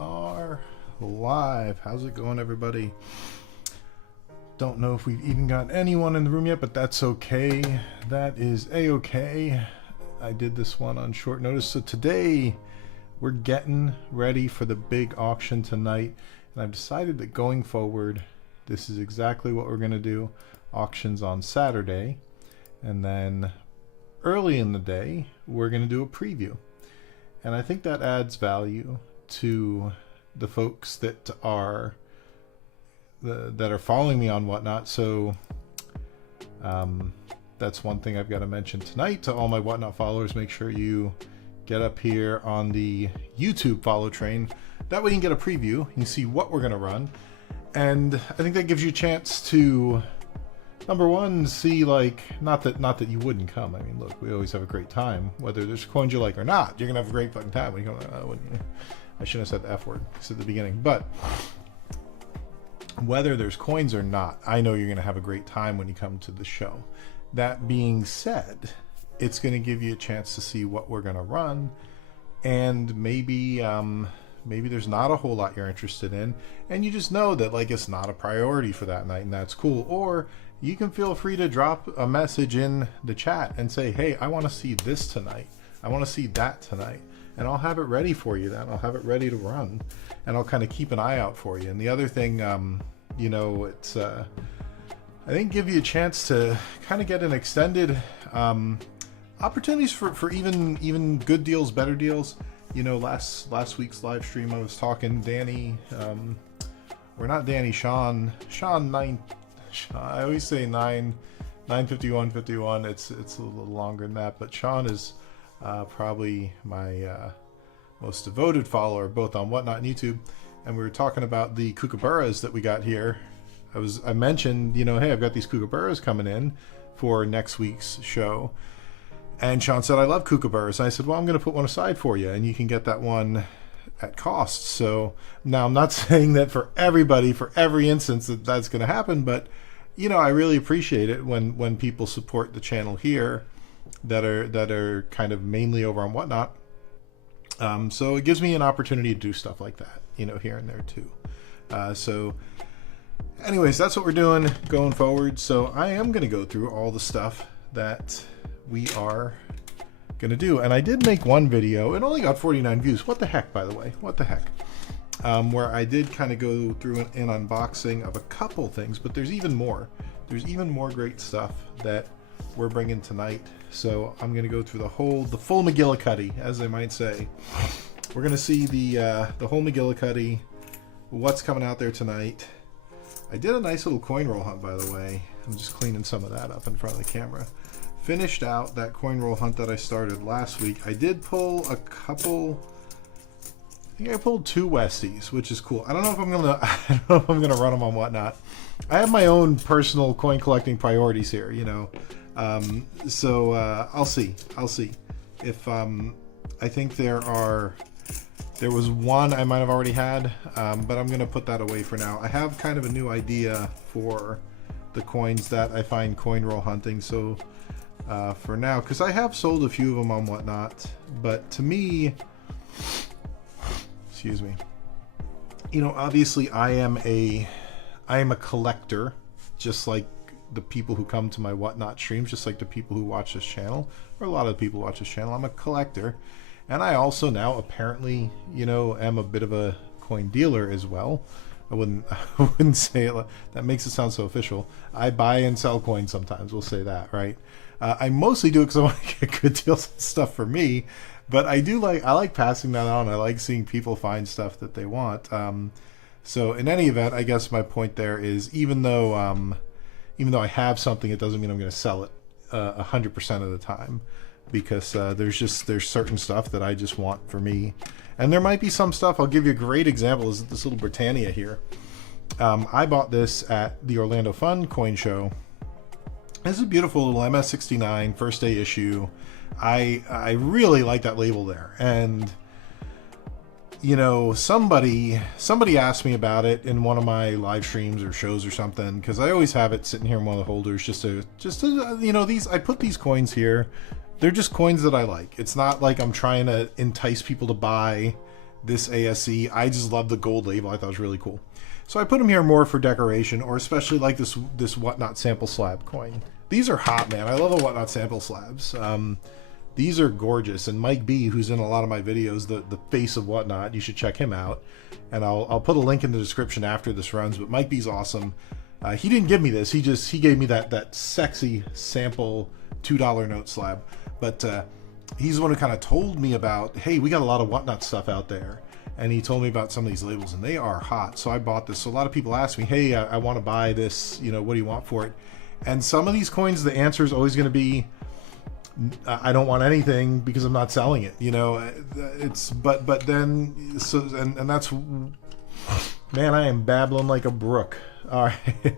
are live. How's it going, everybody? Don't know if we've even got anyone in the room yet, but that's okay. That is a-okay. I did this one on short notice. So today we're getting ready for the big auction tonight, and I've decided that going forward, this is exactly what we're going to do. Auctions on Saturday, and then early in the day we're going to do a preview. And I think that adds value to the folks that are following me on Whatnot. So that's one thing I've got to mention tonight to all my Whatnot followers. Make sure you get up here on the YouTube follow train. That way you can get a preview. You can see what we're going to run. And I think that gives you a chance to, number one, see, like, not that you wouldn't come. I mean, look, we always have a great time, whether there's coins you like or not. You're gonna have a great fucking time when you come. Wouldn't you? I shouldn't have said the F word at the beginning, but whether there's coins or not, I know you're gonna have a great time when you come to the show. That being said, it's gonna give you a chance to see what we're gonna run, and maybe there's not a whole lot you're interested in, and you just know that, like, it's not a priority for that night, and that's cool. Or you can feel free to drop a message in the chat and say, hey, I want to see this tonight. I want to see that tonight. And I'll have it ready for you then. I'll have it ready to run. And I'll kind of keep an eye out for you. And the other thing, you know, it's, I think give you a chance to kind of get an extended opportunities for even good deals, better deals. You know, last week's live stream, I was talking Danny, or not Danny, Sean 9. I always say 95151. It's a little longer than that, but Sean is probably my most devoted follower, both on Whatnot and YouTube. And we were talking about the kookaburras that we got here. I mentioned, you know, hey, I've got these kookaburras coming in for next week's show. And Sean said, I love kookaburras. And I said, well, I'm going to put one aside for you, and you can get that one at cost. So now I'm not saying that for everybody, for every instance that's going to happen, but you know, I really appreciate it when people support the channel here that are kind of mainly over on Whatnot. So it gives me an opportunity to do stuff like that, you know, here and there too. So anyways, that's what we're doing going forward. So I am going to go through all the stuff that we are gonna do, and I did make one video. It only got 49 views. What the heck, by the way? What the heck? Where I did kind of go through an unboxing of a couple things, but there's even more. There's even more great stuff that we're bringing tonight. So I'm gonna go through the full McGillicuddy, as they might say. We're gonna see the whole McGillicuddy, what's coming out there tonight. I did a nice little coin roll hunt, by the way. I'm just cleaning some of that up in front of the camera. Finished out that coin roll hunt that I started last week. I did pull a couple. I think I pulled 2 Westies, which is cool. I don't know if I'm gonna run them on Whatnot. I have my own personal coin collecting priorities here, you know. So I'll see. If I think there was one I might have already had, but I'm gonna put that away for now. I have kind of a new idea for the coins that I find coin roll hunting. So for now, because I have sold a few of them on Whatnot, but to me, excuse me, you know, obviously I am a collector, just like the people who come to my Whatnot streams, just like the people who watch this channel, or a lot of the people who watch this channel. I'm a collector, and I also now apparently, you know, am a bit of a coin dealer as well. I wouldn't say it. That makes it sound so official. I buy and sell coins sometimes. We'll say that, right? I mostly do it because I want to get good deals and stuff for me, but I like passing that on. I like seeing people find stuff that they want. So in any event, I guess my point there is, even though I have something, it doesn't mean I'm going to sell it 100% of the time, because there's certain stuff that I just want for me. And there might be some stuff. I'll give you a great example. Is this little Britannia here. I bought this at the Orlando Fun Coin Show. This is a beautiful little MS69 first day issue. I really like that label there. And you know, somebody asked me about it in one of my live streams or shows or something, because I always have it sitting here in one of the holders just to you know, I put these coins here. They're just coins that I like. It's not like I'm trying to entice people to buy this ASC. I just love the gold label. I thought it was really cool. So I put them here more for decoration, or especially like this Whatnot sample slab coin. These are hot, man. I love the Whatnot sample slabs. These are gorgeous. And Mike B, who's in a lot of my videos, the face of Whatnot, you should check him out. And I'll put a link in the description after this runs. But Mike B's awesome. He didn't give me this. He gave me that sexy sample $2 note slab. But he's the one who kind of told me about, hey, we got a lot of Whatnot stuff out there. And he told me about some of these labels, and they are hot. So I bought this. So a lot of people ask me, hey, I want to buy this. You know, what do you want for it? And some of these coins, the answer is always going to be, I don't want anything because I'm not selling it. You know, it's but then so and that's, man, I am babbling like a brook. All right,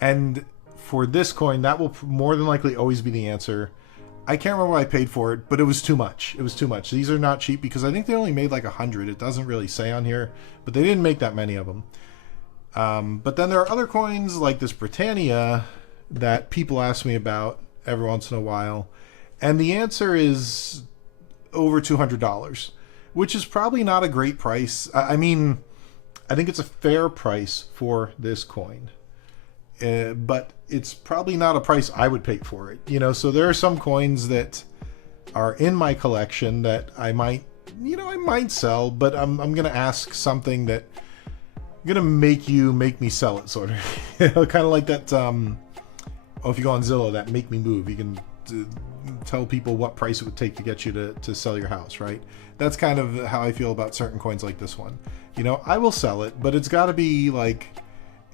and for this coin, that will more than likely always be the answer. I can't remember what I paid for it, but it was too much. It was too much. These are not cheap because I think they only made like 100. It doesn't really say on here, but they didn't make that many of them. But then there are other coins like this Britannia that people ask me about every once in a while. And the answer is over $200, which is probably not a great price. I mean, I think it's a fair price for this coin. But it's probably not a price I would pay for it. You know, so there are some coins that are in my collection that I might sell, but I'm going to ask something that I'm going to make me sell it, sort of. You know, kind of like that, if you go on Zillow, that make me move. You can tell people what price it would take to get you to sell your house, right? That's kind of how I feel about certain coins like this one. You know, I will sell it, but it's got to be like,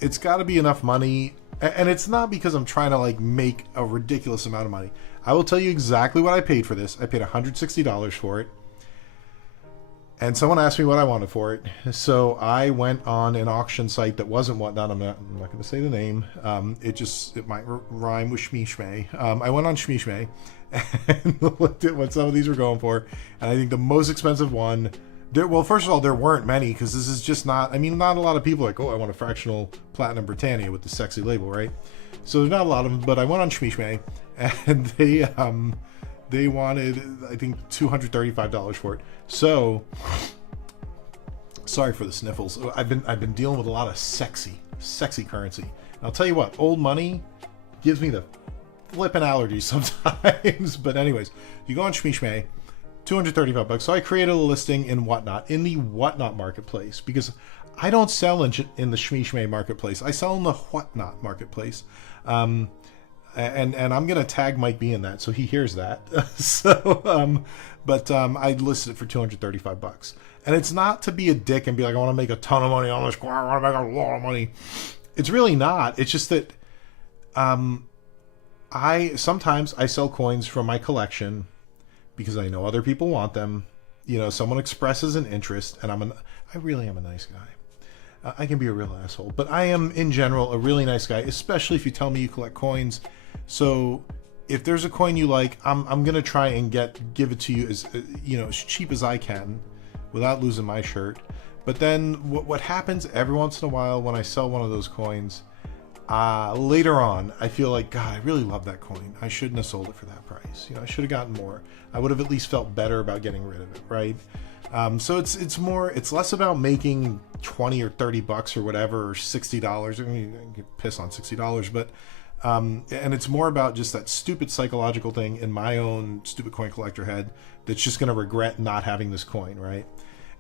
it's got to be enough money. And it's not because I'm trying to like make a ridiculous amount of money. I will tell you exactly what I paid for this. I paid $160 for it. And someone asked me what I wanted for it. So I went on an auction site that wasn't Whatnot. I'm not going to say the name. It might rhyme with Shmee. I went on Shmee and looked at what some of these were going for. And I think the most expensive one, well, first of all, there weren't many because this is just not, I mean, not a lot of people are like, oh, I want a fractional platinum Britannia with the sexy label, right? So there's not a lot of them, but I went on Shmee and they wanted, I think, $235 for it. So, sorry for the sniffles. I've been dealing with a lot of sexy currency. And I'll tell you what, old money gives me the flipping allergies sometimes. But anyways, you go on Shmee, $235. So I created a listing in Whatnot, in the Whatnot marketplace, because I don't sell in the Shmee marketplace. I sell in the Whatnot marketplace. And I'm gonna tag Mike B in that, so he hears that. I listed it for $235, and it's not to be a dick and be like, I want to make a ton of money on this. I want to make a lot of money. It's really not. It's just that sometimes I sell coins from my collection because I know other people want them. You know, someone expresses an interest, and I really am a nice guy. I can be a real asshole, but I am in general a really nice guy, especially if you tell me you collect coins. So if there's a coin you like, I'm gonna try and give it to you as as cheap as I can, without losing my shirt. But then what happens every once in a while when I sell one of those coins, later on I feel like, God, I really love that coin. I shouldn't have sold it for that price. You know, I should have gotten more. I would have at least felt better about getting rid of it, right? So it's less about making 20 or 30 bucks or whatever, or $60. I mean, I get pissed on $60, but and it's more about just that stupid psychological thing in my own stupid coin collector head that's just going to regret not having this coin, right?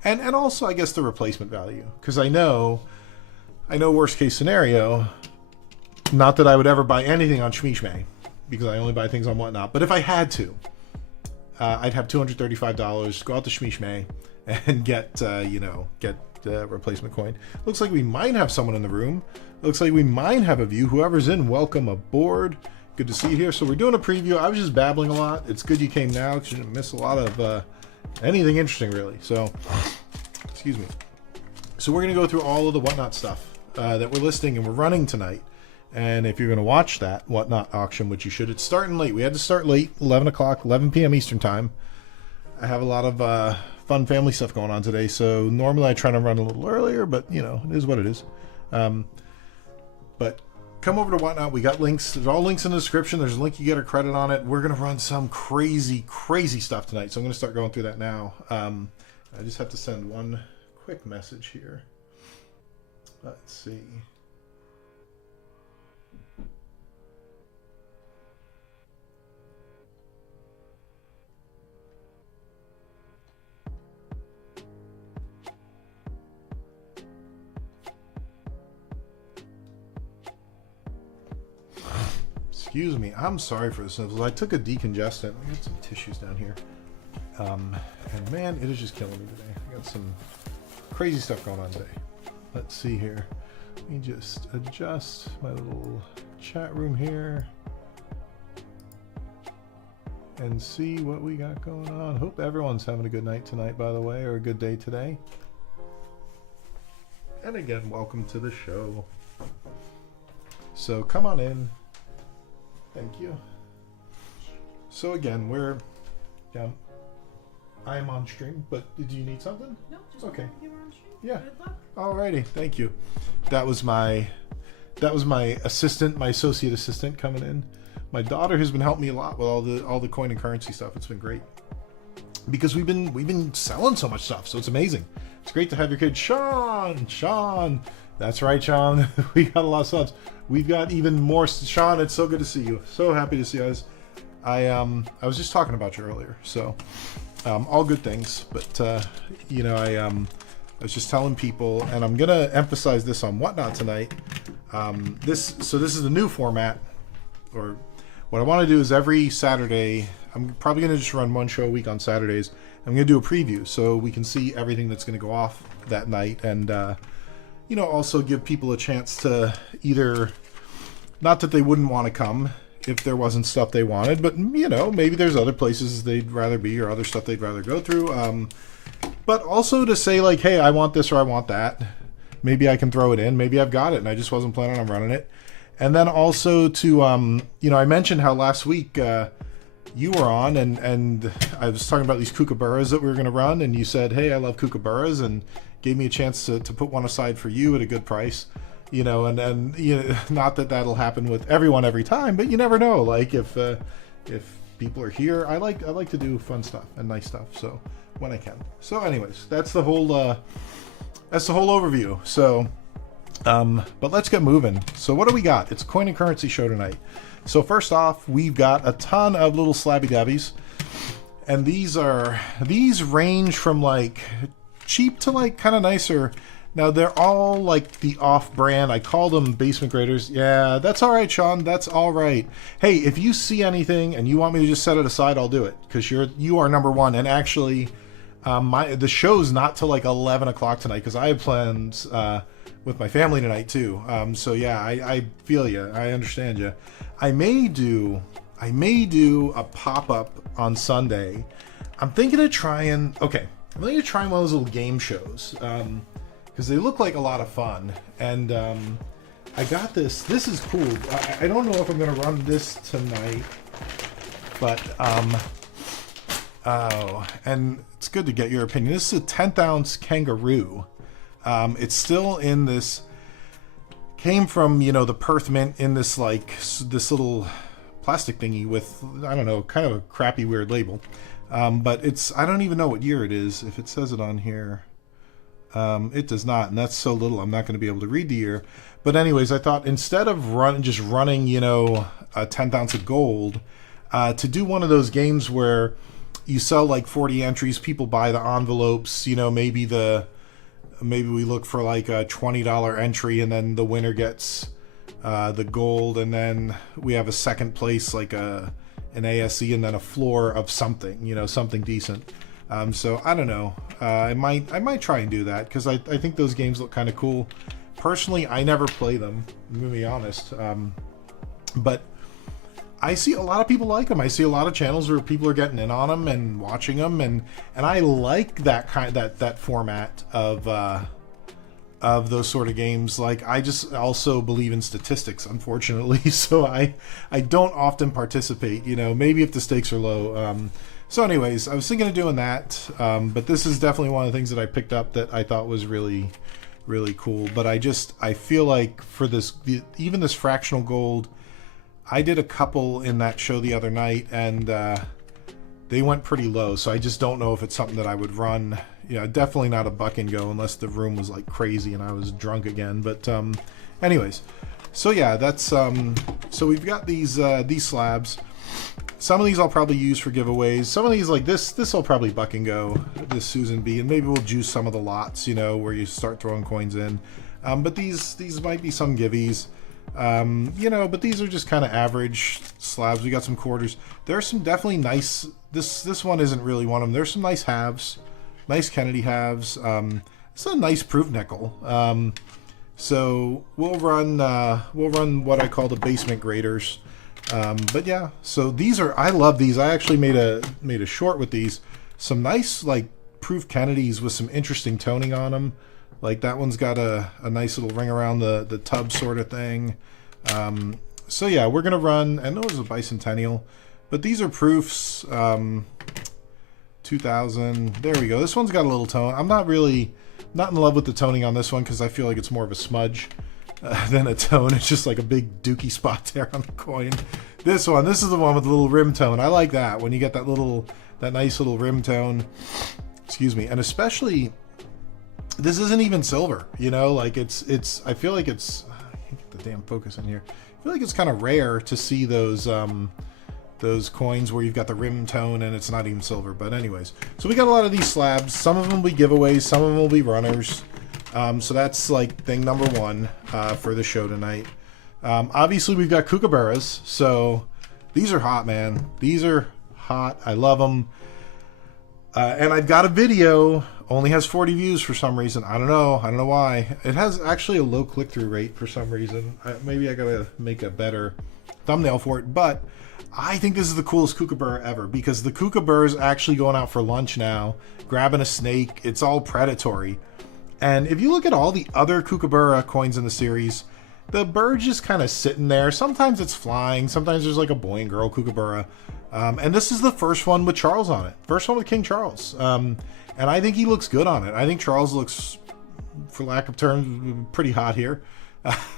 And also, I guess, the replacement value, because I know worst case scenario, not that I would ever buy anything on Shmee, because I only buy things on Whatnot, but if I had to, I'd have $235, go out to Shmee and get replacement coin. Looks like we might have someone in the room. Looks like we might have a view. Whoever's in, welcome aboard. Good to see you here. So we're doing a preview. I was just babbling a lot. It's good you came now because you didn't miss a lot of anything interesting, really. So, excuse me. So we're going to go through all of the Whatnot stuff that we're listing and we're running tonight. And if you're going to watch that Whatnot auction, which you should, it's starting late. We had to start late, 11 p.m. Eastern time. I have a lot of fun family stuff going on today, so normally I try to run a little earlier, but it is what it is. But come over to Whatnot. We got links. There's all links in the description. There's a link you get a credit on it. We're going to run some crazy stuff tonight, so I'm going to start going through that now. I just have to send one quick message here. Let's see. Excuse me, I'm sorry for the sniffles. I took a decongestant. I got some tissues down here. And man, it is just killing me today. I got some crazy stuff going on today. Let's see here. Let me just adjust my little chat room here and see what we got going on. Hope everyone's having a good night tonight, by the way, or a good day today. And again, welcome to the show. So come on in. Thank you. So again, I'm on stream, but do you need something? No, just okay. You were on stream. Yeah. Good luck. Alrighty, thank you. That was my assistant, my associate assistant coming in. My daughter has been helping me a lot with all the coin and currency stuff. It's been great because we've been selling so much stuff, so it's amazing. It's great to have your kid, Sean. That's right, Sean. We got a lot of subs. We've got even more. Sean, it's so good to see you. So happy to see you guys. I was just talking about you earlier, so all good things. But you know, I was just telling people, and I'm gonna emphasize this on Whatnot tonight. This is the new format, or what I want to do is every Saturday. I'm probably gonna just run one show a week on Saturdays. I'm gonna do a preview so we can see everything that's gonna go off that night, and you know, also give people a chance to either, not that they wouldn't want to come if there wasn't stuff they wanted, but you know, maybe there's other places they'd rather be or other stuff they'd rather go through. But also to say like, hey, I want this or I want that. Maybe I can throw it in. Maybe I've got it and I just wasn't planning on running it. And then also to, you know, I mentioned how last week you were on and I was talking about these kookaburras that we were going to run, and you said, hey, I love kookaburras, and gave me a chance to put one aside for you at a good price, you know, and you know, not that that'll happen with everyone every time, but you never know. Like if people are here, I like to do fun stuff and nice stuff, so when I can. So anyways, that's the whole overview. So but let's get moving. So what do we got? It's a coin and currency show tonight. So first off, we've got a ton of little slabby dabbies, and these range from like cheap to like kind of nicer. Now they're all like the off-brand. I call them basement graders. Yeah, that's all right, Sean. That's all right. Hey, if you see anything and you want me to just set it aside, I'll do it, because you are number one. And actually, the show's not till like 11 o'clock tonight, because I have plans with my family tonight too. So yeah, I feel you. I understand you. I may do a pop-up on Sunday. I'm thinking of trying. Okay. I'm going to try one of those little game shows because they look like a lot of fun. And I got this. This is cool. I don't know if I'm going to run this tonight, but oh, and it's good to get your opinion. This is a 10th ounce kangaroo. It's still in this. Came from, you know, the Perth Mint in this like this little plastic thingy with, I don't know, kind of a crappy weird label. But it's, I don't even know what year it is. If it says it on here, it does not, and that's so little I'm not going to be able to read the year. But anyways, I thought instead of running, you know, a 10th ounce of gold, to do one of those games where you sell like 40 entries, people buy the envelopes, you know, maybe we look for like a $20 entry, and then the winner gets the gold, and then we have a second place, like an ASE, and then a floor of something, you know, something decent. So I don't know. I might try and do that, because I think those games look kind of cool. Personally, I never play them, I'm gonna be honest. But I see a lot of people like them. I see a lot of channels where people are getting in on them and watching them, and I like that format of those sort of games. Like, I just also believe in statistics, unfortunately, so I don't often participate, you know, maybe if the stakes are low. So anyways, I was thinking of doing that, but this is definitely one of the things that I picked up that I thought was really, really cool. But I feel like for this, even this fractional gold, I did a couple in that show the other night, and they went pretty low. So I just don't know if it's something that I would run. Yeah, definitely not a buck and go unless the room was like crazy and I was drunk again. But anyways, so yeah, that's so we've got these slabs. Some of these I'll probably use for giveaways. Some of these, like this will probably buck and go, this Susan B, and maybe we'll juice some of the lots, you know, where you start throwing coins in. But these might be some giveies, you know, but these are just kind of average slabs. We got some quarters. There are some definitely nice, this one isn't really one of them. There's some nice halves, nice Kennedy halves. It's a nice proof nickel. So we'll run what I call the basement graders. But yeah, so these are, I love these. I actually made a short with these. Some nice like proof Kennedys with some interesting toning on them. Like that one's got a nice little ring around the tub sort of thing. So yeah, we're gonna run, I know it was a bicentennial, but these are proofs. 2000. There we go. This one's got a little tone. I'm not in love with the toning on this one because I feel like it's more of a smudge than a tone. It's just like a big dookie spot there on the coin. This is the one with the little rim tone. I like that when you get that nice little rim tone. Excuse me. And especially, this isn't even silver, you know, like it's I feel like it's, I can't get the damn focus in here. I feel like it's kind of rare to see those coins where you've got the rim tone and it's not even silver. But anyways, so we got a lot of these slabs. Some of them will be giveaways, some of them will be runners. So that's like thing number one for the show tonight. Obviously we've got kookaburras, so these are hot, man. These are hot. I love them. And I've got a video, only has 40 views for some reason. I don't know why. It has actually a low click-through rate for some reason. Maybe I gotta make a better thumbnail for it, but I think this is the coolest kookaburra ever because the kookaburra is actually going out for lunch now, grabbing a snake. It's all predatory. And if you look at all the other kookaburra coins in the series, the bird's just kind of sitting there. Sometimes it's flying. Sometimes there's like a boy and girl kookaburra. And this is the first one with Charles on it. First one with King Charles. And I think he looks good on it. I think Charles looks, for lack of terms, pretty hot here.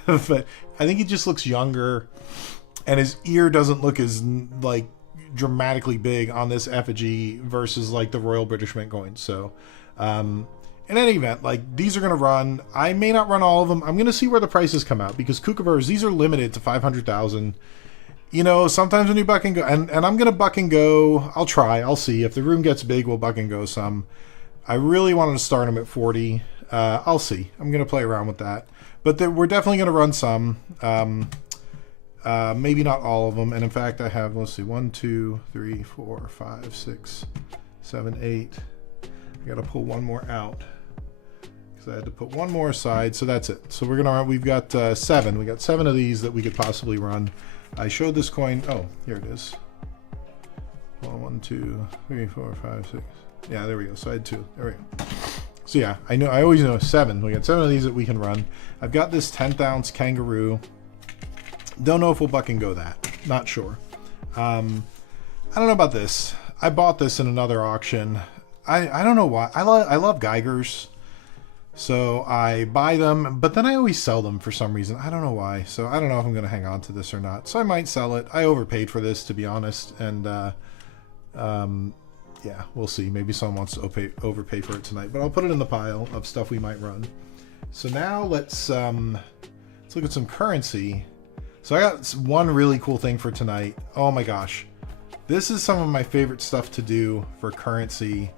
But I think he just looks younger. And his ear doesn't look as like dramatically big on this effigy versus like the Royal British Mint coins. So, in any event, like these are going to run. I may not run all of them. I'm going to see where the prices come out because kookaburras, these are limited to 500,000. You know, sometimes when you buck and go, and I'm going to buck and go. I'll try. I'll see. If the room gets big, we'll buck and go some. I really wanted to start them at 40. I'll see. I'm going to play around with that. But we're definitely going to run some. Maybe not all of them. And in fact, I have, let's see, 1, 2, 3, 4, 5, 6, 7, 8. I got to pull one more out because I had to put one more aside. So that's it. So we've got 7. We got 7 of these that we could possibly run. I showed this coin. Oh, here it is. 1, 2, 3, 4, 5, 6. Yeah, there we go. So I had 2. There we go. So yeah, I always know 7. We got 7 of these that we can run. I've got this 10th ounce kangaroo. Don't know if we'll buck and go that. Not sure. I don't know about this. I bought this in another auction. I don't know why. I love Geigers. So I buy them, but then I always sell them for some reason. I don't know why. So I don't know if I'm going to hang on to this or not. So I might sell it. I overpaid for this, to be honest. And yeah, we'll see. Maybe someone wants to overpay for it tonight. But I'll put it in the pile of stuff we might run. So now let's look at some currency. So I got one really cool thing for tonight. Oh my gosh. This is some of my favorite stuff to do for currency.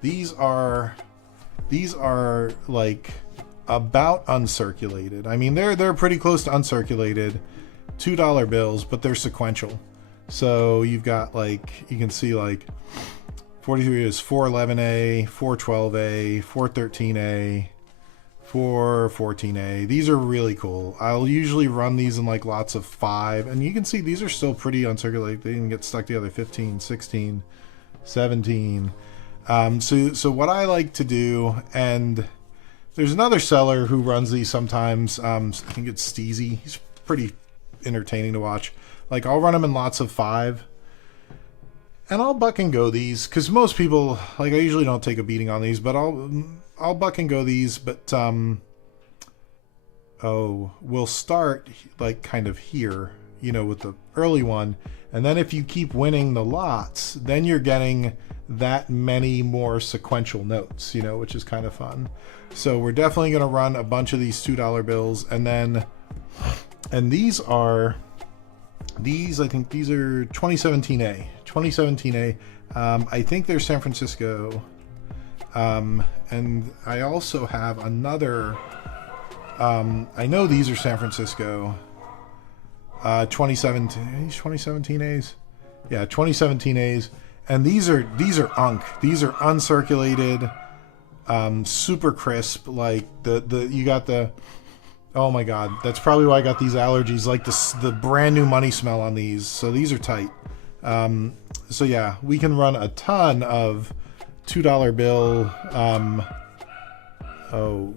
These are like about uncirculated. I mean, they're pretty close to uncirculated $2 bills, but they're sequential. So you've got like, you can see like 43 is 411A, 412A, 413A, 414A. These are really cool. I'll usually run these in like lots of 5, and you can see these are still pretty uncirculated. They didn't get stuck together. 15, 16, 17. So what I like to do, and there's another seller who runs these sometimes. I think it's Steezy. He's pretty entertaining to watch. Like I'll run them in lots of 5, and I'll buck and go these because most people, like I usually don't take a beating on these, but I'll buck and go these. But we'll start like kind of here, you know, with the early one. And then if you keep winning the lots, then you're getting that many more sequential notes, you know, which is kind of fun. So we're definitely going to run a bunch of these $2 bills. And these I think these are 2017A. 2017A. I think they're San Francisco. And I also have another, I know these are San Francisco. 2017As. Yeah, 2017As. And these are unk. These are uncirculated, super crisp. Like you got the, oh my God, that's probably why I got these allergies. Like the brand new money smell on these. So these are tight. So yeah, we can run a ton of $2 bill,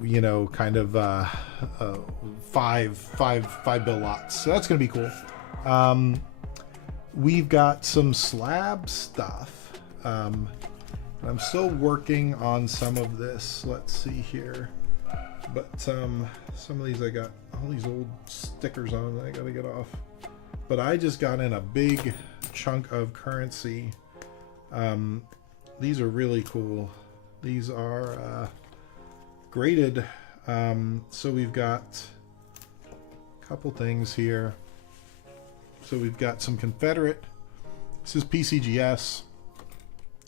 you know, kind of five bill lots. So that's gonna be cool. We've got some slab stuff. I'm still working on some of this. Let's see here. But some of these, I got all these old stickers on that I gotta get off. But I just got in a big chunk of currency. These are really cool. These are graded. So we've got a couple things here. So we've got some Confederate. This is PCGS.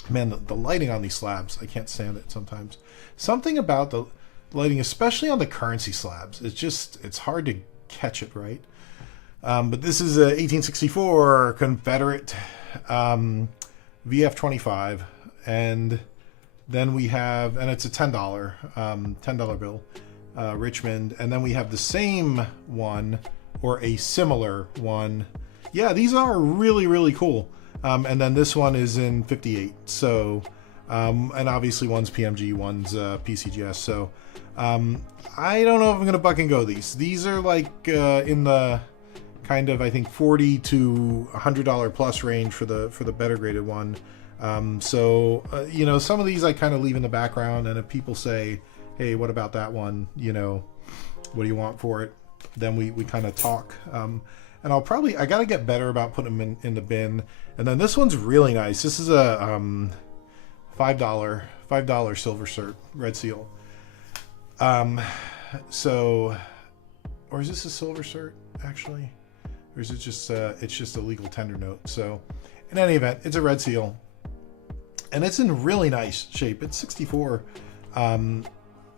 Man, the lighting on these slabs, I can't stand it sometimes. Something about the lighting, especially on the currency slabs, it's hard to catch it right. But this is a 1864 Confederate VF25, and then we have, and it's a $10 bill, Richmond, and then we have the same one or a similar one. Yeah, these are really, really cool. And then this one is in 58. So, and obviously one's PMG, one's PCGS. So, I don't know if I'm gonna buck and go these. These are like in the kind of, I think, $40 to $100 plus range for the better graded one. You know, some of these I kind of leave in the background, and if people say, hey, what about that one? You know, what do you want for it? Then we kind of talk. And I gotta get better about putting them in the bin. And then this one's really nice. This is a $5 silver cert, red seal. So, or is this a silver cert actually? Or is it just, it's just a legal tender note? So in any event, it's a red seal. And it's in really nice shape. It's 64 choice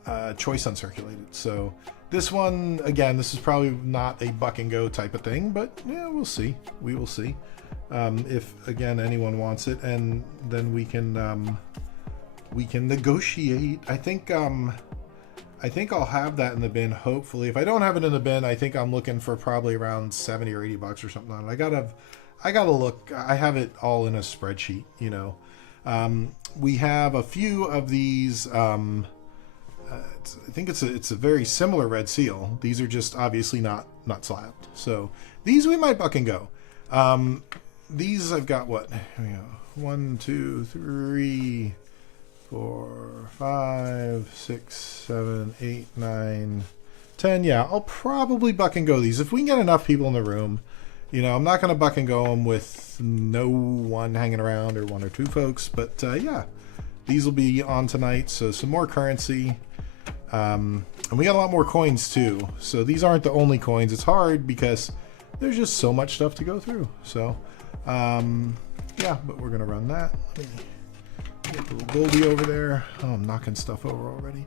uncirculated. So this one, again, this is probably not a buck and go type of thing, but yeah, we'll see. We will see if, again, anyone wants it, and then we can negotiate. I think I'll have that in the bin. Hopefully, if I don't have it in the bin, I think I'm looking for probably around 70 or 80 bucks or something on it. I gotta look. I have it all in a spreadsheet, you know. We have a few of these. I think it's a very similar red seal. These are just obviously not slabbed. So these we might buck and go. These I've got what? Here we go. 1, 2, 3, 4, 5, 6, 7, 8, 9, 10. Yeah, I'll probably buck and go these if we can get enough people in the room. You know, I'm not going to buck and go them with no one hanging around or 1 or 2 folks, but yeah, these will be on tonight. So some more currency. And we got a lot more coins too. So these aren't the only coins. It's hard because there's just so much stuff to go through. So, yeah, but we're going to run that. Let me get the little Goldie over there. Oh, I'm knocking stuff over already.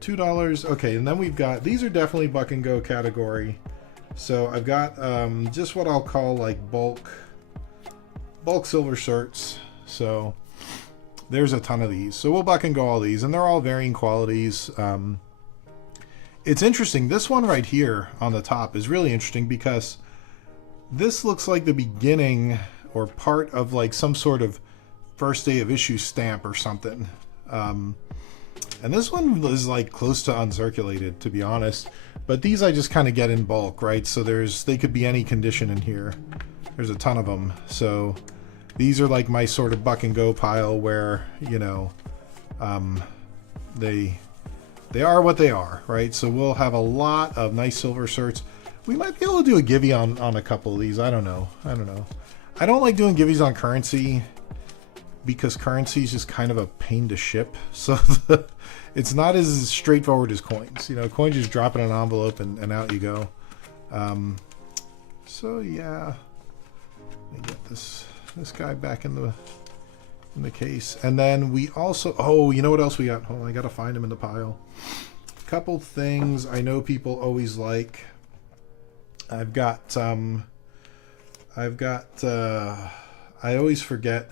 $2. Okay, and then we've got, these are definitely buck and go category. So I've got just what I'll call like bulk silver certs. So there's a ton of these. So we'll buck and go all these, and they're all varying qualities. It's interesting. This one right here on the top is really interesting because this looks like the beginning or part of like some sort of first day of issue stamp or something. And this one is like close to uncirculated, to be honest. But these I just kind of get in bulk, right? So they could be any condition in here. There's a ton of them. So these are like my sort of buck and go pile where, you know, they are what they are, right? So we'll have a lot of nice silver certs. We might be able to do a givey on a couple of these. I don't know. I don't like doing givvies on currency because currency is just kind of a pain to ship. So it's not as straightforward as coins. You know, coins just drop in an envelope and out you go. So yeah, let me get this guy back in the case. And then we also, oh, you know what else we got? Hold on, I gotta find him in the pile. Couple things I know people always like. I always forget.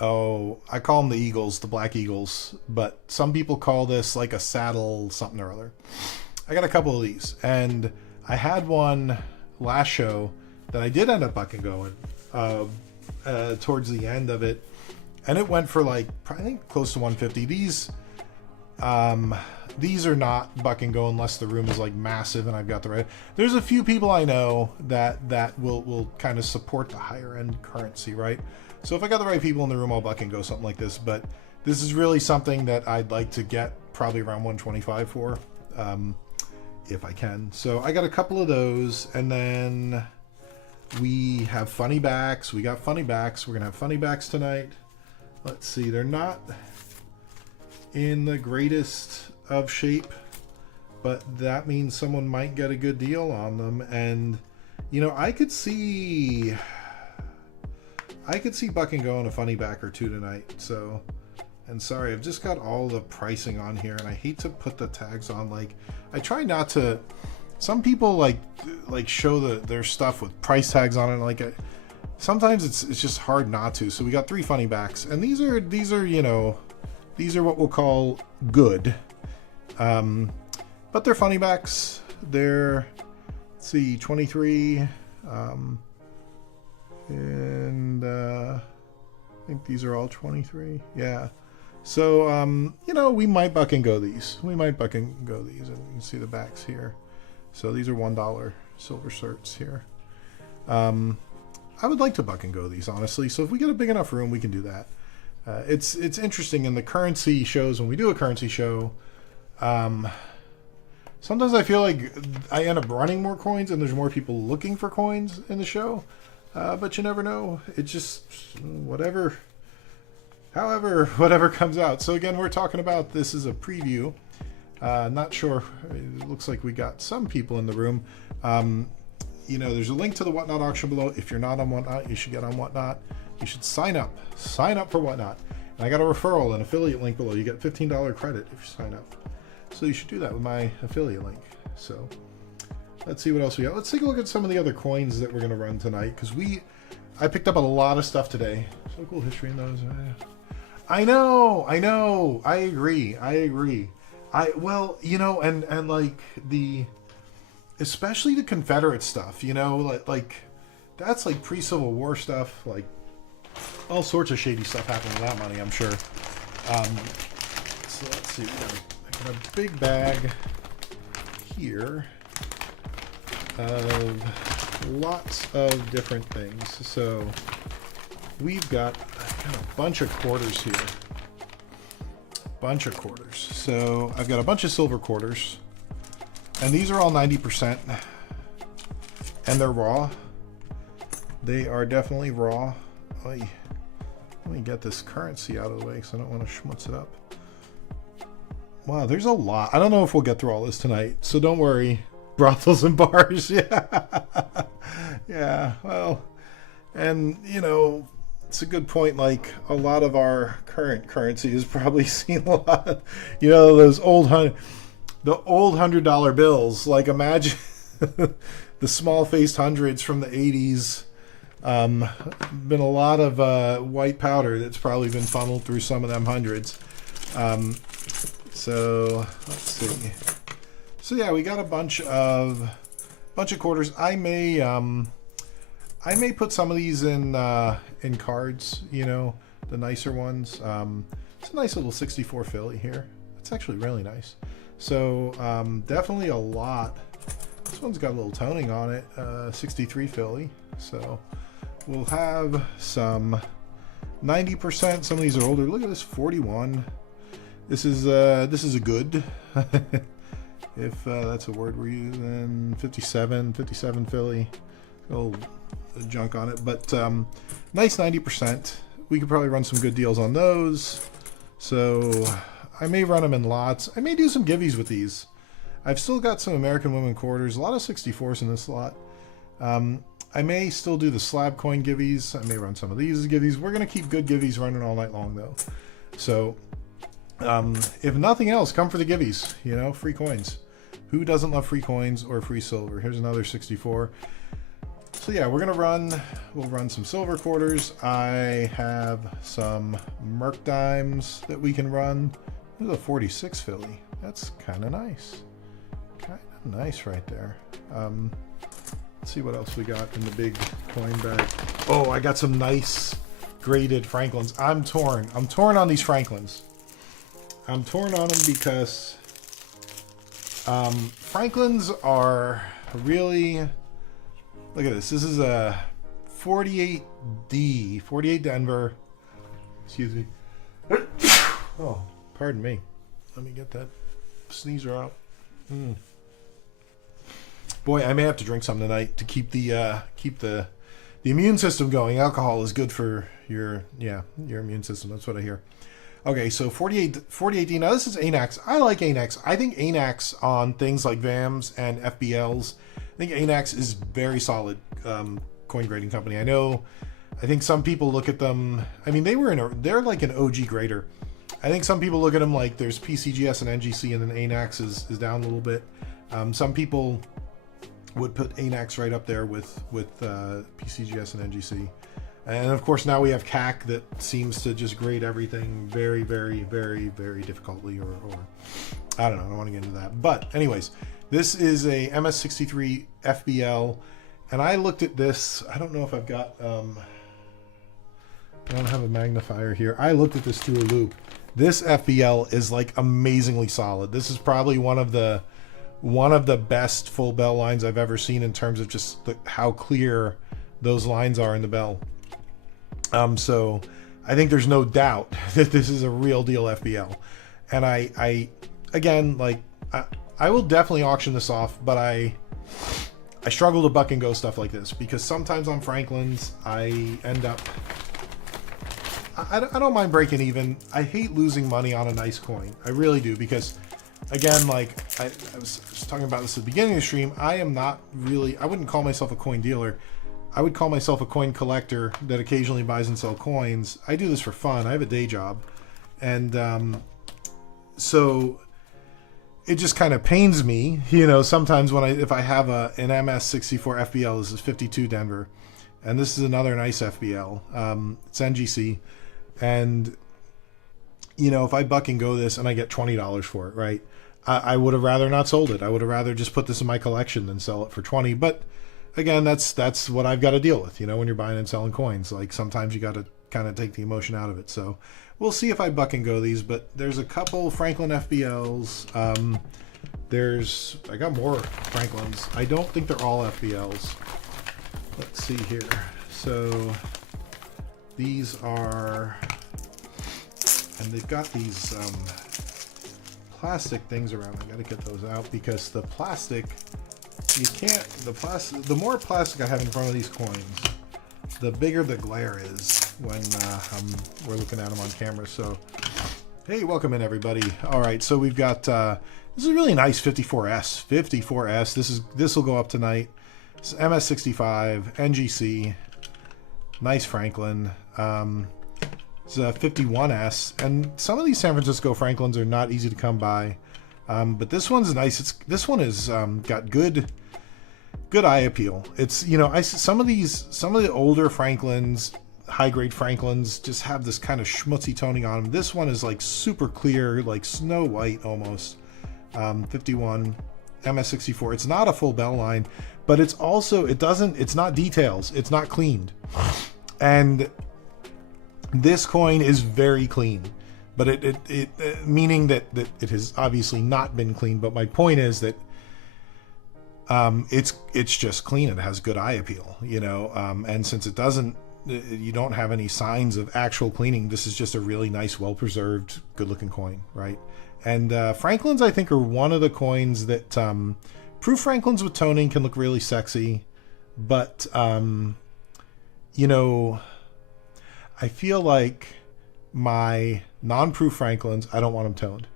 Oh, I call them the Eagles, the Black Eagles, but some people call this like a saddle something or other. I got a couple of these, and I had one last show that I did end up bucking going towards the end of it, and it went for like I think close to 150. These are not buck and go unless the room is like massive and I've got the right. There's a few people I know that will kind of support the higher end currency, right? So if I got the right people in the room, I'll buck and go something like this. But this is really something that I'd like to get probably around 125 for, if I can. So I got a couple of those, and then we have funny backs. We got funny backs. We're gonna have funny backs tonight. Let's see, they're not in the greatest of shape, but that means someone might get a good deal on them. And you know, I could see buck and go on a funny back or two tonight. So, and sorry, I've just got all the pricing on here, and I hate to put the tags on. Like, I try not to. Some people like show their stuff with price tags on it. Like, sometimes it's just hard not to. So we got 3 funny backs, and these are you know, these are what we'll call good. But they're funny backs. They're, let's see, 23, and I think these are all 23. Yeah. So you know, we might buck and go these. And you can see the backs here. So these are $1 silver certs here. I would like to buck and go these, honestly. So if we get a big enough room, we can do that. It's interesting in the currency shows. When we do a currency show, sometimes I feel like I end up running more coins and there's more people looking for coins in the show. But you never know. It just, whatever comes out. So again, we're talking about, this is a preview. Not sure. It looks like we got some people in the room. You know, there's a link to the Whatnot auction below. If you're not on Whatnot, you should get on Whatnot. You should sign up for Whatnot. And I got a referral, an affiliate link below. You get $15 credit if you sign up. So you should do that with my affiliate link. So let's see what else we got. Let's take a look at some of the other coins that we're going to run tonight, because I picked up a lot of stuff today. So cool history in those. I know. I agree. Well, you know, and like especially the Confederate stuff, you know, like that's like pre-Civil War stuff, like all sorts of shady stuff happening with that money, I'm sure. So let's see, I got a big bag here of lots of different things. So we've got a bunch of quarters here. So I've got a bunch of silver quarters, and these are all 90%, and they're raw. They are definitely raw. Let me get this currency out of the way because I don't want to schmutz it up. Wow, there's a lot. I don't know if we'll get through all this tonight, so don't worry. Brothels and bars, yeah, well, and you know, it's a good point. Like, a lot of our current currency has probably seen a lot, you know, those old $100 bills. Like, imagine the small-faced hundreds from the 80s. Been a lot of white powder that's probably been funneled through some of them hundreds. So let's see. So yeah, we got a bunch of quarters. I may put some of these in cards, you know, the nicer ones. It's a nice little 64 Philly here. It's actually really nice. So definitely a lot. This one's got a little toning on it, 63 Philly. So we'll have some 90%. Some of these are older. Look at this, 41. This is a good. if that's a word we're using. 57 Philly, a little junk on it, but nice 90%. We could probably run some good deals on those, so I may run them in lots. I may do some givvies with these. I've still got some American Women quarters, a lot of 64s in this lot. I may still do the slab coin givvies. I may run some of these as givvies. We're going to keep good givvies running all night long, though. So, if nothing else, come for the givvies. You know, free coins. Who doesn't love free coins or free silver? Here's another 64. So yeah, we'll run some silver quarters. I have some Merc dimes that we can run. There's a 46 Philly. That's kind of nice. Kind of nice right there. Let's see what else we got in the big coin bag. Oh, I got some nice graded Franklins. I'm torn on these Franklins. I'm torn on them because Franklins are really, look at this. This is a 48D, 48 Denver. Excuse me. Oh, pardon me. Let me get that sneezer out. Boy, I may have to drink some tonight to keep the immune system going. Alcohol is good for your immune system. That's what I hear. Okay, so 48D. Now this is ANAX. I like ANAX. I think ANAX on things like VAMs and FBLs. I think ANAX is very solid coin grading company. I think some people look at them. I mean, they're like an OG grader. I think some people look at them like there's PCGS and NGC, and then ANAX is down a little bit. Some people would put ANAX right up there with PCGS and NGC. And of course now we have CAC that seems to just grade everything very, very, very, very difficultly, or I don't know, I don't want to get into that. But anyways, this is a MS63 FBL, and I looked at this. I don't know if I've got, I don't have a magnifier here. I looked at this through a loop. This FBL is like amazingly solid. This is probably one of the best full bell lines I've ever seen in terms of just how clear those lines are in the bell. So I think there's no doubt that this is a real deal FBL. And I again, like, I will definitely auction this off, but I struggle to buck and go stuff like this, because sometimes on Franklin's I end up, I don't mind breaking even. I hate losing money on a nice coin. I really do, because again, like I was talking about this at the beginning of the stream, I wouldn't call myself a coin dealer. I would call myself a coin collector that occasionally buys and sells coins. I do this for fun. I have a day job. And so it just kind of pains me, you know, sometimes if I have an MS64 FBL. This is 52 Denver. And this is another nice FBL. It's NGC. And, you know, if I buck and go this and I get $20 for it, right? I would have rather not sold it. I would have rather just put this in my collection than sell it for 20. But again, that's what I've got to deal with, you know, when you're buying and selling coins. Like, sometimes you got to kind of take the emotion out of it. So we'll see if I buck and go these, but there's a couple Franklin FBLs. I got more Franklins. I don't think they're all FBLs. Let's see here. So these are, and they've got these plastic things around. I got to get those out, because the plastic, the more plastic I have in front of these coins, the bigger the glare is when we're looking at them on camera. So, hey, welcome in, everybody. All right, so we've got this is a really nice 54S. 54S. This will go up tonight. It's MS65 NGC. Nice Franklin. It's a 51S, and some of these San Francisco Franklins are not easy to come by, but this one's nice. This one is got good eye appeal. It's, you know, some of the older Franklins, high grade Franklins, just have this kind of schmutzy toning on them. This one is like super clear, like snow white almost. 51 MS64. It's not a full bell line, but it's also, it's not details. It's not cleaned. And this coin is very clean, but it meaning that it has obviously not been cleaned. But my point is that it's just clean. It has good eye appeal, you know, and since you don't have any signs of actual cleaning, this is just a really nice, well-preserved, good-looking coin, right? And Franklins, I think, are one of the coins that proof Franklins with toning can look really sexy, but you know, I feel like my non-proof Franklins, I don't want them toned.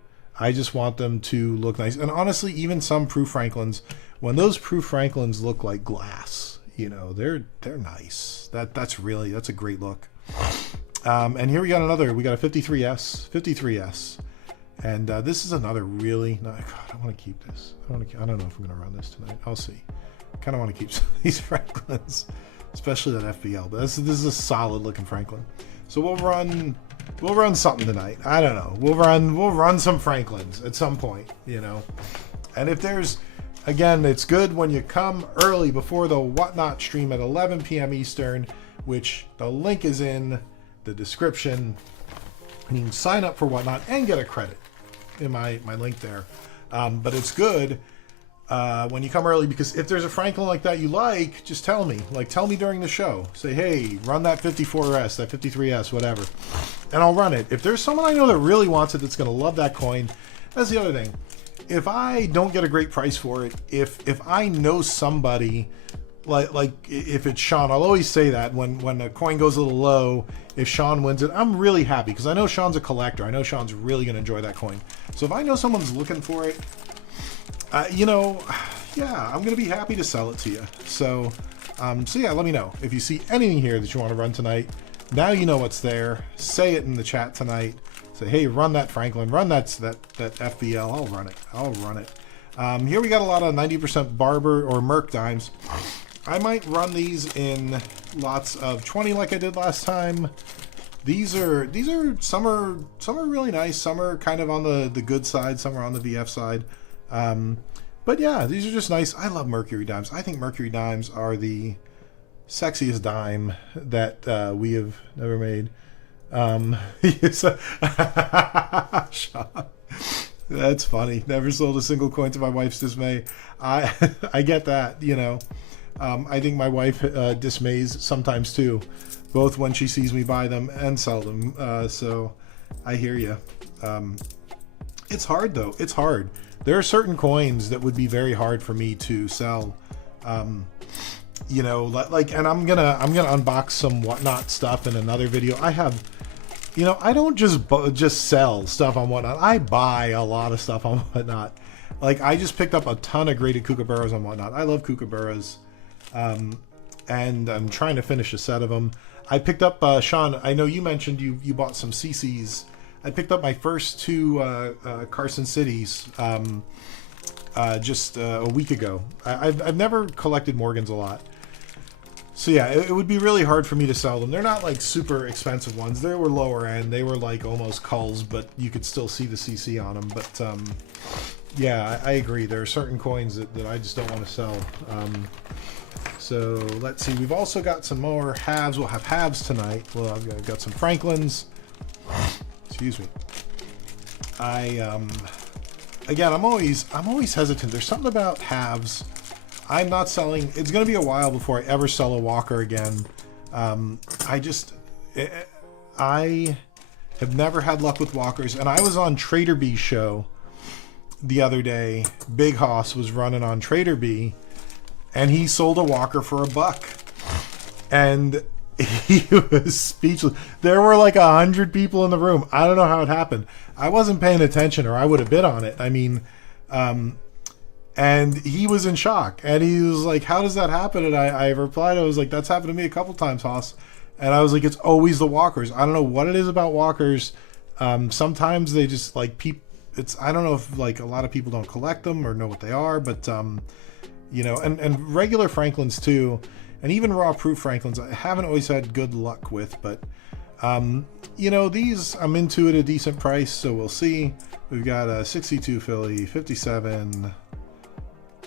I just want them to look nice. And honestly, even some proof Franklins, when those proof Franklins look like glass, you know, they're nice. That's a great look. And here we got a 53S. And this is another really nice. God, I want to keep this. I don't know if I'm going to run this tonight. I'll see. I kind of want to keep some of these Franklins, especially that FBL. But this is a solid looking Franklin. So we'll run something tonight. I don't know. We'll run some Franklins at some point, you know. And if there's, again, it's good when you come early before the Whatnot stream at 11 p.m. Eastern, which the link is in the description. And you can sign up for Whatnot and get a credit in my link there. But it's good when you come early, because if there's a Franklin like that you like, just tell me. Like, tell me during the show. Say, hey, run that 54S, that 53S, whatever. And I'll run it. If there's someone I know that really wants it, that's going to love that coin, that's the other thing. If I don't get a great price for it, if I know somebody, like if it's Sean, I'll always say that when a coin goes a little low, if Sean wins it, I'm really happy, because I know Sean's a collector. I know Sean's really going to enjoy that coin. So if I know someone's looking for it, you know, yeah, I'm going to be happy to sell it to you. So yeah, let me know. If you see anything here that you want to run tonight, now you know what's there. Say it in the chat tonight. Say, hey, run that Franklin, run that FBL. I'll run it. Here we got a lot of 90% Barber or Merc dimes. I might run these in lots of 20 like I did last time. These are some are really nice. Some are kind of on the good side. Some are on the VF side. But yeah, these are just nice. I love Mercury dimes. I think Mercury dimes are the sexiest dime that we have never made. That's funny. Never sold a single coin to my wife's dismay. I get that, you know. I think my wife dismays sometimes too, both when she sees me buy them and sell them. So I hear you. It's hard though. It's hard. There are certain coins that would be very hard for me to sell. You know, like, and I'm gonna unbox some Whatnot stuff in another video. I have, you know, I don't just sell stuff on Whatnot. I buy a lot of stuff on Whatnot. Like, I just picked up a ton of graded kookaburras on Whatnot. I love kookaburras. And I'm trying to finish a set of them. I picked up, Sean, I know you mentioned you bought some CCs. I picked up my first two Carson Cities just a week ago. I've never collected Morgans a lot. So yeah, it would be really hard for me to sell them. They're not like super expensive ones. They were lower end. They were like almost culls, but you could still see the CC on them. But yeah, I agree. There are certain coins that I just don't want to sell. So let's see. We've also got some more halves. We'll have halves tonight. Well, I've got some Franklins. Excuse me. Again, I'm always hesitant. There's something about halves. I'm not selling. It's going to be a while before I ever sell a Walker again. I have never had luck with Walkers, and I was on Trader B's show the other day. Big Hoss was running on Trader B, and he sold a Walker for $1, and he was speechless. There were like 100 people in the room. I don't know how it happened. I wasn't paying attention, or I would have bid on it. I mean, and he was in shock, and he was like, how does that happen? And I replied, I was like, that's happened to me a couple times, Hoss. And I was like, it's always the Walkers. I don't know what it is about Walkers. Sometimes they just like I don't know if like a lot of people don't collect them or know what they are, but you know, and regular Franklins too, and even raw proof Franklins I haven't always had good luck with, but you know, these I'm into at a decent price, so we'll see. We've got a 62 Philly, 57,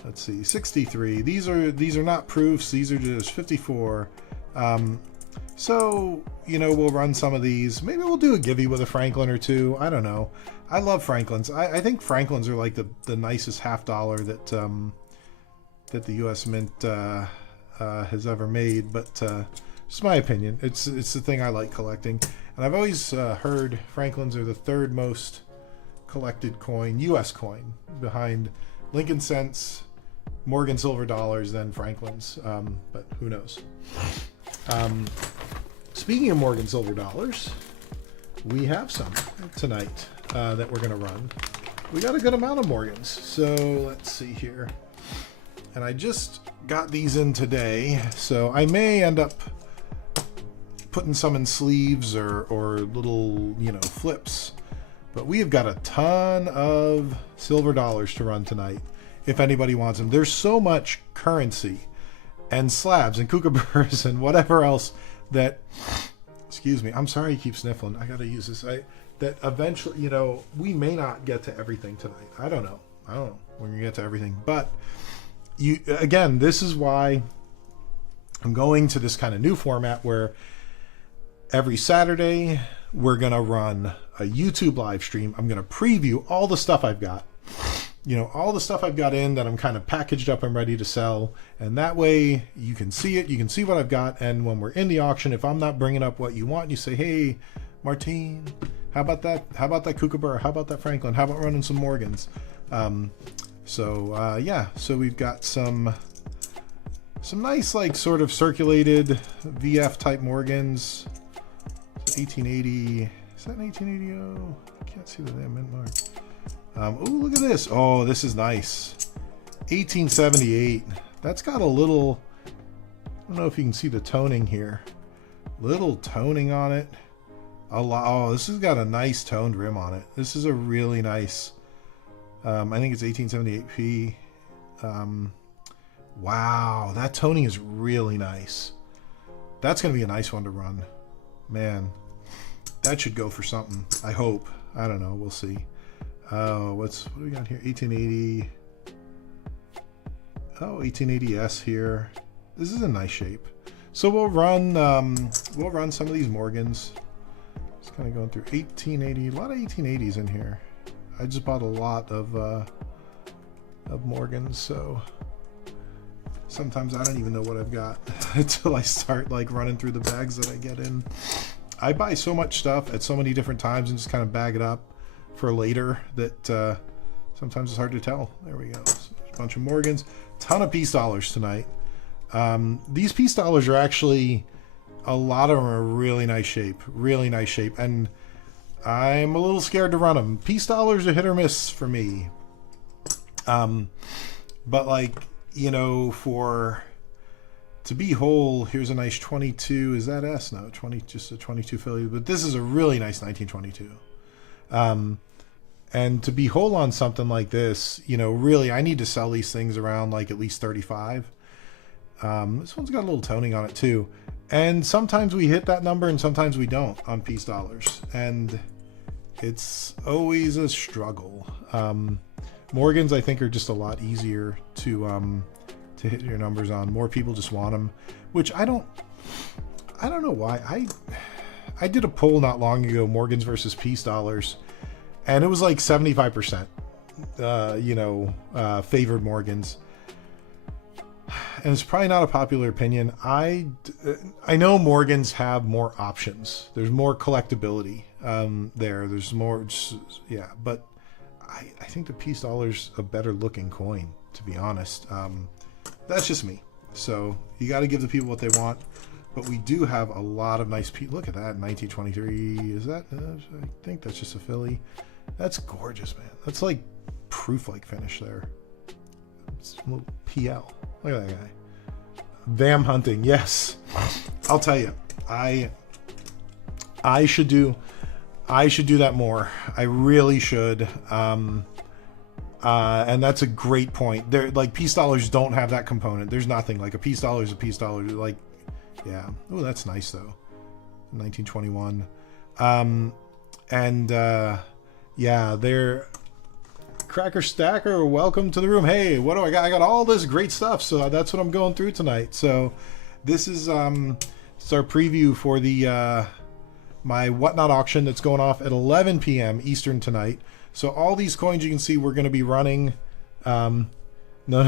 let's see, 63. These are not proofs, these are just 54. So, you know, we'll run some of these. Maybe we'll do a givey with a Franklin or two. I don't know. I love Franklins. I think Franklins are like the nicest $50 that the U.S. Mint has ever made. But just my opinion. It's the thing I like collecting. And I've always heard Franklins are the third most collected coin, U.S. coin, behind Lincoln cents, Morgan silver dollars, then Franklin's. But who knows? Speaking of Morgan silver dollars, we have some tonight that we're going to run. We got a good amount of Morgans. So let's see here. And I just got these in today, so I may end up putting some in sleeves or little, you know, flips. But we have got a ton of silver dollars to run tonight, if anybody wants them. There's so much currency and slabs and kookaburras and whatever else that, excuse me, I'm sorry you keep sniffling. I got to use this. That eventually, you know, we may not get to everything tonight. I don't know. We're going to get to everything. But, again, this is why I'm going to this kind of new format where every Saturday we're going to run a YouTube live stream. I'm going to preview all the stuff I've got. You know, all the stuff I've got in that I'm kind of packaged up and ready to sell. And that way you can see it. You can see what I've got. And when we're in the auction, if I'm not bringing up what you want, you say, hey, Martine, how about that? How about that Kookaburra? How about that Franklin? How about running some Morgans? Yeah, so we've got some nice, like, sort of circulated VF type Morgans. 1880. Is that an 1880? Oh, I can't see the damn mint mark. Oh, look at this. Oh, this is nice. 1878. That's got a little, I don't know if you can see the toning here. Little toning on it. Oh, this has got a nice toned rim on it. This is a really nice, I think it's 1878p. Wow, that toning is really nice. That's going to be a nice one to run. Man, that should go for something. I hope. I don't know. We'll see. What do we got here? 1880. Oh, 1880s here. This is a nice shape. So we'll run some of these Morgans. Just kind of going through 1880. A lot of 1880s in here. I just bought a lot of Morgans, so sometimes I don't even know what I've got until I start like running through the bags that I get in. I buy so much stuff at so many different times and just kind of bag it up for later that sometimes it's hard to tell. There we go. So a bunch of Morgans. Ton of piece dollars tonight. These piece dollars are actually, a lot of them are really nice shape. Really nice shape. And I'm a little scared to run them. Piece dollars are hit or miss for me. But like, you know, to be whole, here's a nice 22. Is that S? No, 20, just a 22 Philly. But this is a really nice 1922. And to be whole on something like this, you know, really, I need to sell these things around like at least 35. This one's got a little toning on it too. And sometimes we hit that number and sometimes we don't on piece dollars. And it's always a struggle. Morgans, I think, are just a lot easier to hit your numbers on. More people just want them, which I don't know why. I did a poll not long ago, Morgans versus piece dollars, and it was like 75%, favored Morgans. And it's probably not a popular opinion. I know Morgans have more options. There's more collectability there. There's more, yeah. But I think the piece dollar's a better looking coin, to be honest. That's just me. So you got to give the people what they want. But we do have a lot of nice pieces. Look at that, 1923. Is that? I think that's just a Philly. That's gorgeous, man. That's like proof-like finish there. It's a little PL. Look at that guy. Vam hunting, yes. I'll tell you, I should do that more. I really should. And that's a great point. There, like, piece dollars don't have that component. There's nothing like a piece dollar is a piece dollar. Like, yeah. Oh, that's nice though. 1921. Yeah, they're Cracker Stacker, welcome to the room. Hey, what do I got? I got all this great stuff, so that's what I'm going through tonight. So this is it's our preview for the my Whatnot auction that's going off at 11 p.m. Eastern tonight. So all these coins you can see we're going to be running. No,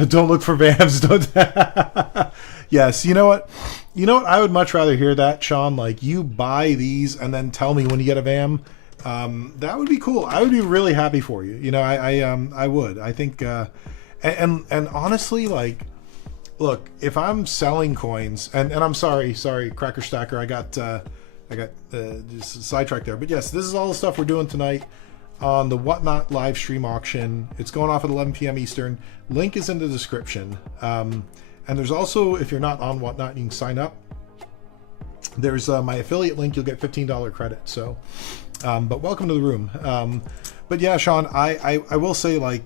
don't look for VAMs. Don't. Yes, you know what? You know what? I would much rather hear that, Sean. Like, you buy these and then tell me when you get a VAM, That would be cool. I would be really happy for you. You know, I would. I think, and honestly, like, look, if I'm selling coins, and I'm sorry, Cracker Stacker, I got just sidetracked there. But yes, this is all the stuff we're doing tonight on the Whatnot live stream auction. It's going off at 11 p.m. Eastern. Link is in the description. And there's also, if you're not on Whatnot, you can sign up. There's my affiliate link. You'll get $15 credit. So, but welcome to the room. But yeah, Sean, I will say, like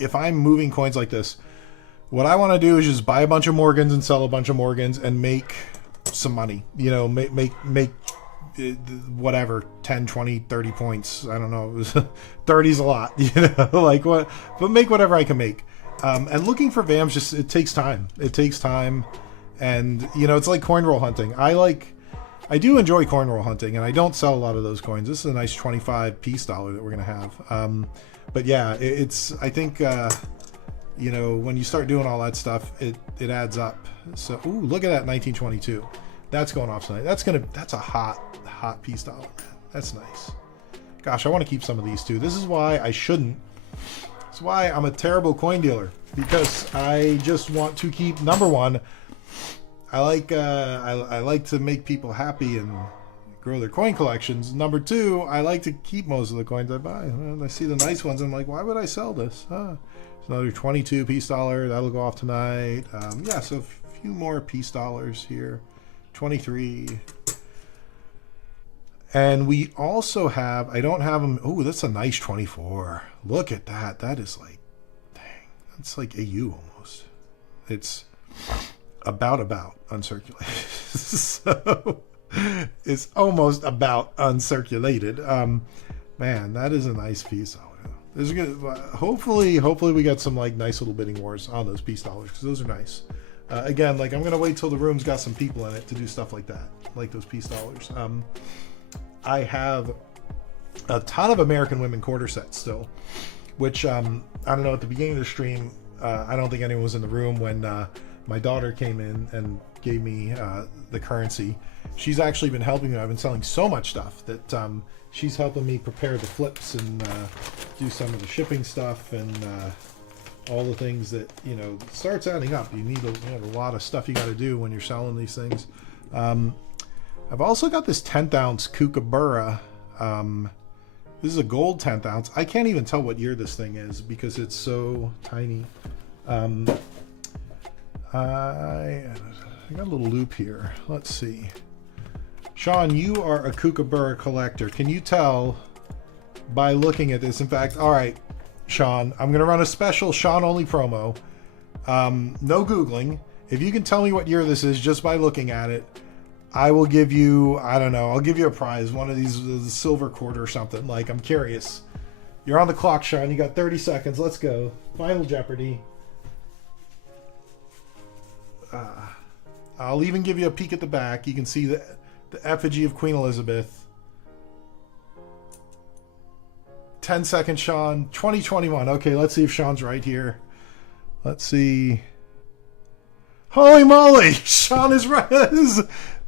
if I'm moving coins like this, what I want to do is just buy a bunch of Morgans and sell a bunch of Morgans and make some money. You know, make whatever, 10, 20, 30 points. I don't know. 30 is a lot, you know, like what, but make whatever I can make. And looking for VAMs, just, it takes time. It takes time. And, you know, it's like coin roll hunting. I do enjoy coin roll hunting, and I don't sell a lot of those coins. This is a nice 25 peace dollar that we're going to have. But yeah, I think, you know, when you start doing all that stuff, it adds up. So, ooh, look at that 1922. That's going off tonight. That's a hot peace dollar, man. That's nice. Gosh, I want to keep some of these too. This is why I shouldn't. That's why I'm a terrible coin dealer, because I just want to keep, number one, I like to make people happy and grow their coin collections. Number two, I like to keep most of the coins I buy. And I see the nice ones, I'm like, why would I sell this? There's another 22 peace dollar that'll go off tonight. Yeah, so a few more peace dollars here. 23. And we also have, I don't have them. Oh, that's a nice 24. Look at that. That is like, dang, that's like AU almost. It's about uncirculated. So it's almost about uncirculated. Man, that is a nice piece. This is good. Hopefully we got some like nice little bidding wars on those peace dollars, because those are nice. Again, like I'm gonna wait till the room's got some people in it to do stuff like that, like those peace dollars. I have a ton of American women quarter sets still, which I don't know, at the beginning of the stream, I don't think anyone was in the room when my daughter came in and gave me the currency. She's actually been helping me. I've been selling so much stuff that she's helping me prepare the flips and do some of the shipping stuff and all the things that, you know, starts adding up. You need a lot of stuff you got to do when you're selling these things. I've also got this 10th ounce Kookaburra. This is a gold 10th ounce. I can't even tell what year this thing is because it's so tiny. I got a little loop here. Let's see. Sean, you are a Kookaburra collector. Can you tell by looking at this? In fact, all right, Sean, I'm going to run a special Sean only promo. No Googling. If you can tell me what year this is just by looking at it, I will give you, I don't know, I'll give you a prize. One of these, the silver quarter or something. Like, I'm curious. You're on the clock, Sean. You got 30 seconds. Let's go. Final Jeopardy. I'll even give you a peek at the back. You can see the effigy of Queen Elizabeth. 10 seconds, Sean. 2021. Okay, let's see if Sean's right here. Let's see. Holy moly! Sean is right.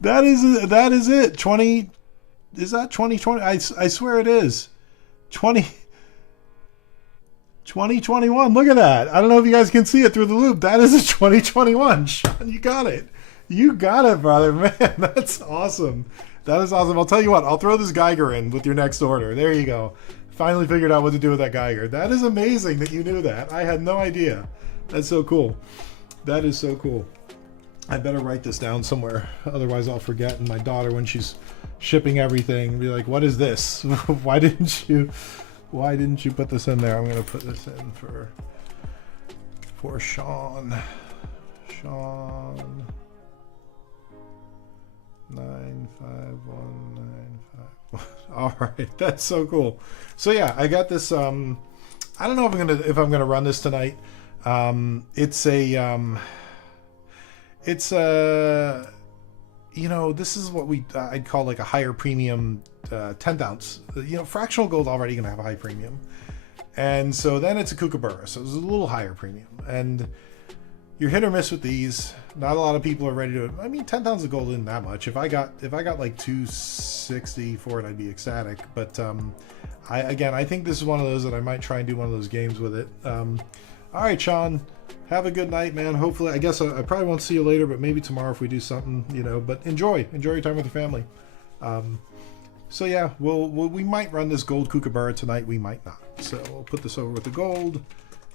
That is it. 20. Is that 2020? I swear it is. 2021. Look at that. I don't know if you guys can see it through the loop. That is a 2021. Sean, you got it. You got it, brother. Man, that's awesome. That is awesome. I'll tell you what. I'll throw this Geiger in with your next order. There you go. Finally figured out what to do with that Geiger. That is amazing that you knew that. I had no idea. That's so cool. That is so cool. I better write this down somewhere. Otherwise I'll forget. And my daughter, when she's shipping everything, be like, what is this? Why didn't you put this in there? I'm going to put this in for Sean. Sean 95195. All right, that's so cool. So yeah, I got this. I don't know if I'm gonna run this tonight. It's you know, this is what I'd call like a higher premium 10th ounce. You know, fractional gold already gonna have a high premium, and so then it's a Kookaburra, so it's a little higher premium. And you're hit or miss with these. Not a lot of people are ready to. I mean, 10 pounds of gold isn't that much. If I got like 260 for it, I'd be ecstatic. But I think this is one of those that I might try and do one of those games with it. All right, Sean, have a good night, man. Hopefully, I guess I probably won't see you later, but maybe tomorrow if we do something, you know. But enjoy your time with your family. So yeah, we might run this gold kookaburra tonight. We might not. So we'll put this over with the gold,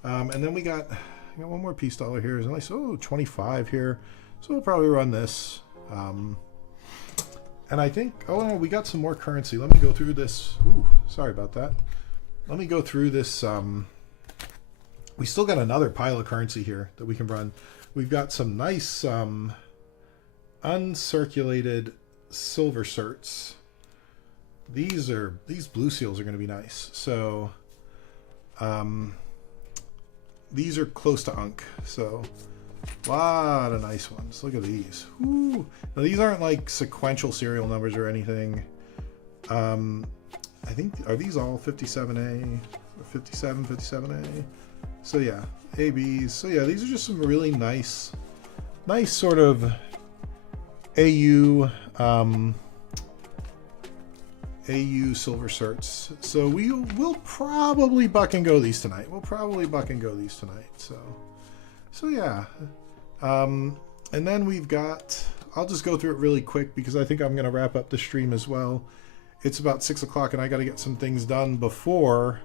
and then we got one more peace dollar here. Is nice. 25 here. So we'll probably run this. And I think, oh no, we got some more currency. Let me go through this. Ooh, sorry about that. Let me go through this. We still got another pile of currency here that we can run. We've got some nice uncirculated silver certs. These blue seals are going to be nice. So these are close to Unk. So a lot of nice ones. Look at these. Woo. Now these aren't like sequential serial numbers or anything. I think, are these all 57A or 57A? So yeah, ABs. So yeah, these are just some really nice sort of AU silver certs. So we'll probably buck and go these tonight. So yeah. And then we've got, I'll just go through it really quick because I think I'm going to wrap up the stream as well. It's about 6 o'clock and I got to get some things done before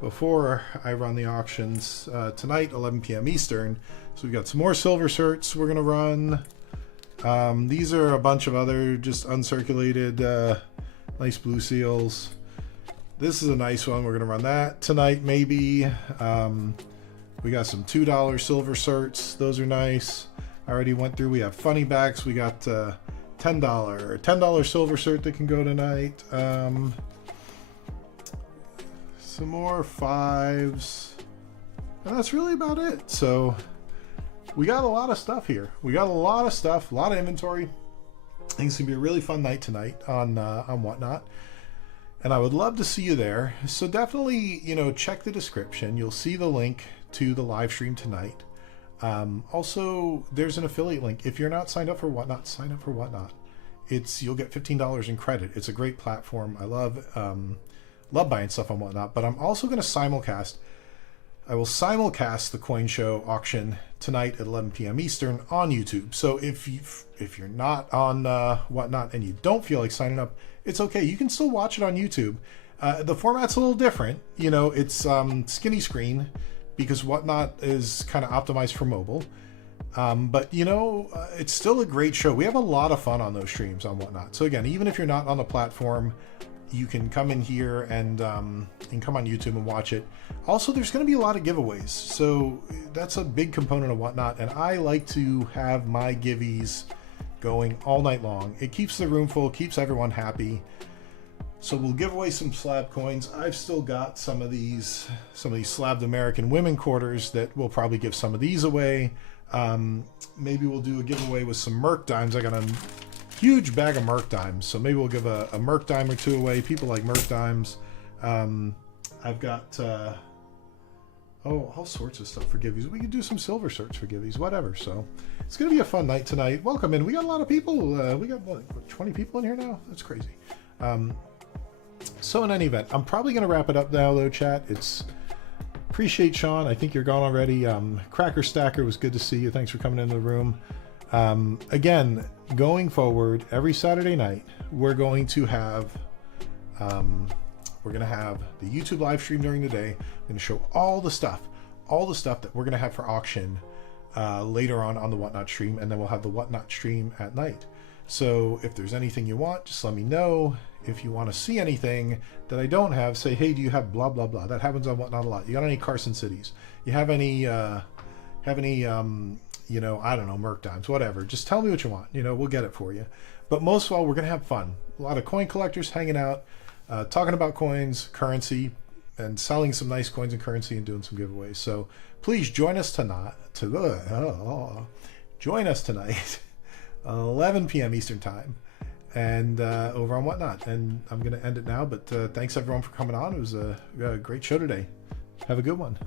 I run the auctions tonight, 11 p.m. Eastern. So we've got some more silver certs we're going to run. These are a bunch of other just uncirculated nice blue seals. This is a nice one. We're going to run that tonight maybe. We got some $2 silver certs. Those are nice. I already went through. We have funny backs. We got $10 silver cert that can go tonight. Some more 5s. And that's really about it. So we got a lot of stuff here. We got a lot of stuff, a lot of inventory. I think it's gonna be a really fun night tonight on Whatnot, and I would love to see you there. So definitely, check the description. You'll see the link to the live stream tonight. Also, there's an affiliate link. If you're not signed up for Whatnot, sign up for Whatnot. You'll get $15 in credit. It's a great platform. I love buying stuff on Whatnot. But I'm also going to simulcast. I will simulcast the Coin Show auction tonight at 11 p.m. Eastern on YouTube. So if you're not on Whatnot and you don't feel like signing up, it's okay. You can still watch it on YouTube. The format's a little different. It's skinny screen because Whatnot is kind of optimized for mobile. But it's still a great show. We have a lot of fun on those streams on Whatnot. So again, even if you're not on the platform, you can come in here and come on YouTube and watch it. Also, there's going to be a lot of giveaways, so that's a big component of Whatnot, and I like to have my giveies going all night long. It keeps the room full, keeps everyone happy. So we'll give away some slab coins. I've still got some of these slabbed American women quarters that we'll probably give some of these away. Maybe we'll do a giveaway with some Merc dimes. I got a huge bag of Merc dimes, so maybe we'll give a Merc dime or two away. People like Merc dimes. I've got all sorts of stuff for giveaways. We could do some silver certs for giveaways, whatever. So it's gonna be a fun night tonight. Welcome in. We got a lot of people. We got what, 20 people in here now. That's crazy. So in any event, I'm probably gonna wrap it up now though, chat. Appreciate Sean. I think you're gone already. Cracker Stacker, was good to see you. Thanks for coming into the room. Again, going forward, every Saturday night, we're going to have the YouTube live stream during the day. I'm going to show all the stuff that we're going to have for auction later on the Whatnot stream, and then we'll have the Whatnot stream at night. So if there's anything you want, just let me know. If you want to see anything that I don't have, say, hey, do you have blah blah blah? That happens on Whatnot a lot. You got any Carson Cities? You have any I don't know, Merc dimes, whatever. Just tell me what you want. We'll get it for you. But most of all, we're going to have fun. A lot of coin collectors hanging out, talking about coins, currency, and selling some nice coins and currency and doing some giveaways. So please join us tonight. Join us tonight, 11 p.m. Eastern Time, and over on Whatnot. And I'm going to end it now. But thanks everyone for coming on. It was a great show today. Have a good one.